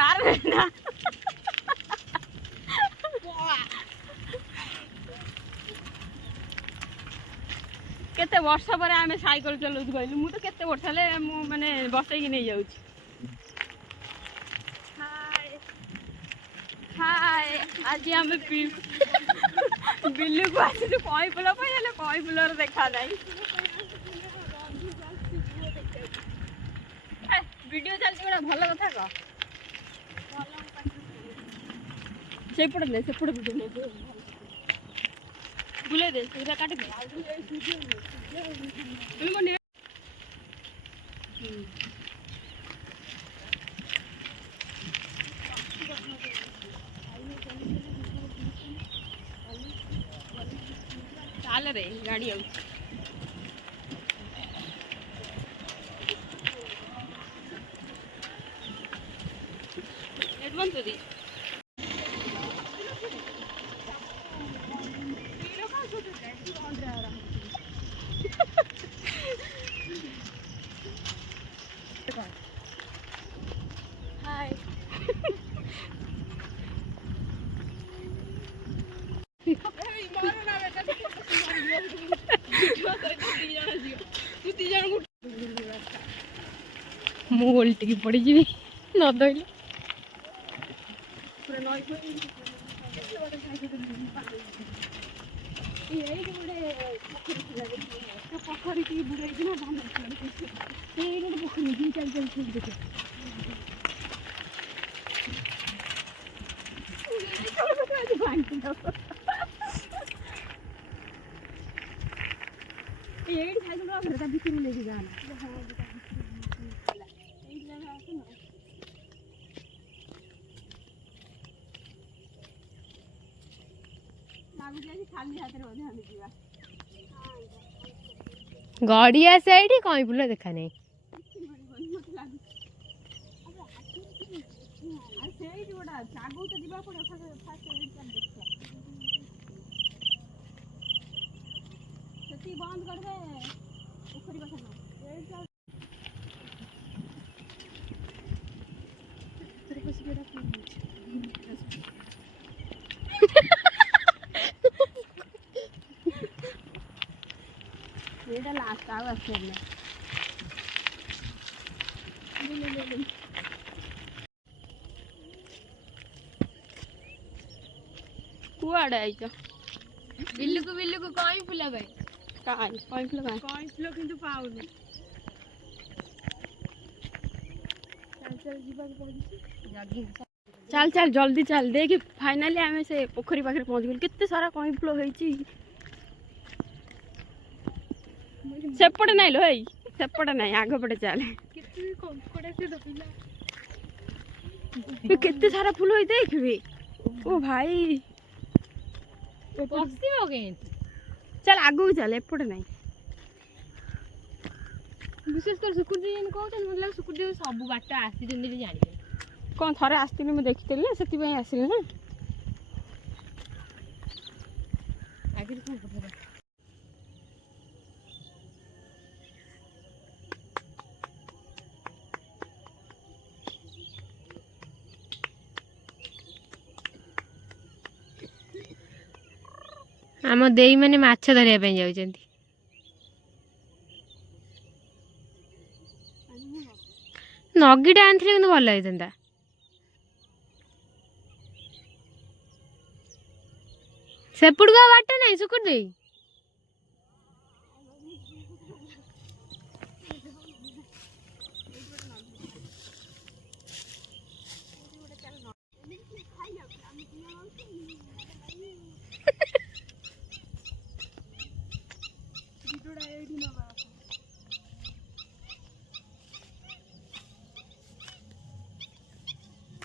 car ना केते वर्ष पर आम साइकिल चलाऊ कहलु मु तो केते वर्ष हेले मु माने बसैकी नहीं जाऊँ हाय आज आम बिल्लू को आसी कई फुल हेले कई फुलर देखा ना वीडियो चलती गोटे भल कथा कह सेपटे नहीं सेपटे वीडियो नहीं बुले दे सीधा काट दे चाल रे गाड़ी आउ एडवांस दी हाय मु उल्टी पड़ जी न दइले पोखरी की बुड़े पोखरी चल चल देखे भितर लेके जाना गड़िया साइड कहीं फुल देखा नहीं बंद कर दे पोखरी ये लास्ट आवाज कुआड़े आई बिल्लू को कहीं फुला भाई कहीं फुल किंतु पाऊनी चल चल जल्दी चल देख फाइनाली आम से पोखरी पाखे पहुँच गल केते सारा कहीं फुल होती सेपटे नाई लो हई सेपटे नाई आग पटे चल केते सारा फुल होई देखबे ओ भाई चल आगू चल एपटे नाई विशेष कर सुकुटी कहते मतलब सुकुटी सब बाट आसी जाने कौन थरे आसती मुझे देखी ना से आसिली ना आगे कौन पठा आम देई माने माछ धरिया पे जाउछंती नगीटा आनथिले किंतु भल होइतंता सेपड़ का बाट नहीं सुकुट दे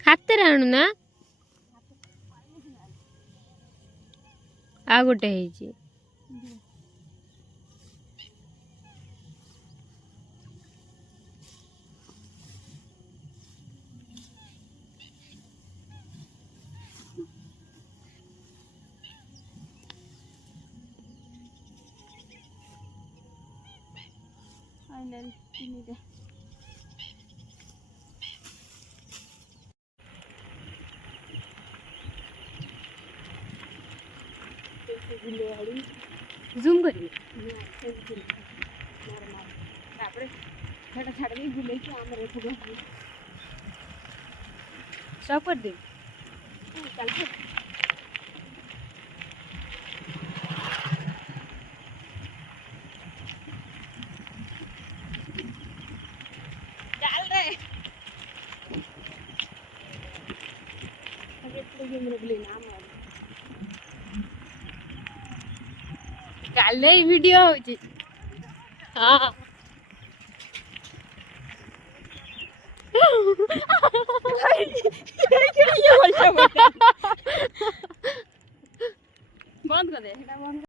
हाथ आणु ना आ गोटे है ବିଲ ଆଡୁ ଜୁମ୍ କରିବି ତାପରେ ସେଟା ଛାଡ଼ିକି ବୁଲେଇକି ଆମର ଏଠୁ ଆସିବି ଷ୍ଟପ୍ କରିଦେବି ଚାଲ ଚାଲ ରେ ଚାଲେ ଭିଡିଓ ହଉଛି ହଁ ବନ୍ଦ କରିଦେ ସେଟା ବନ୍ଦ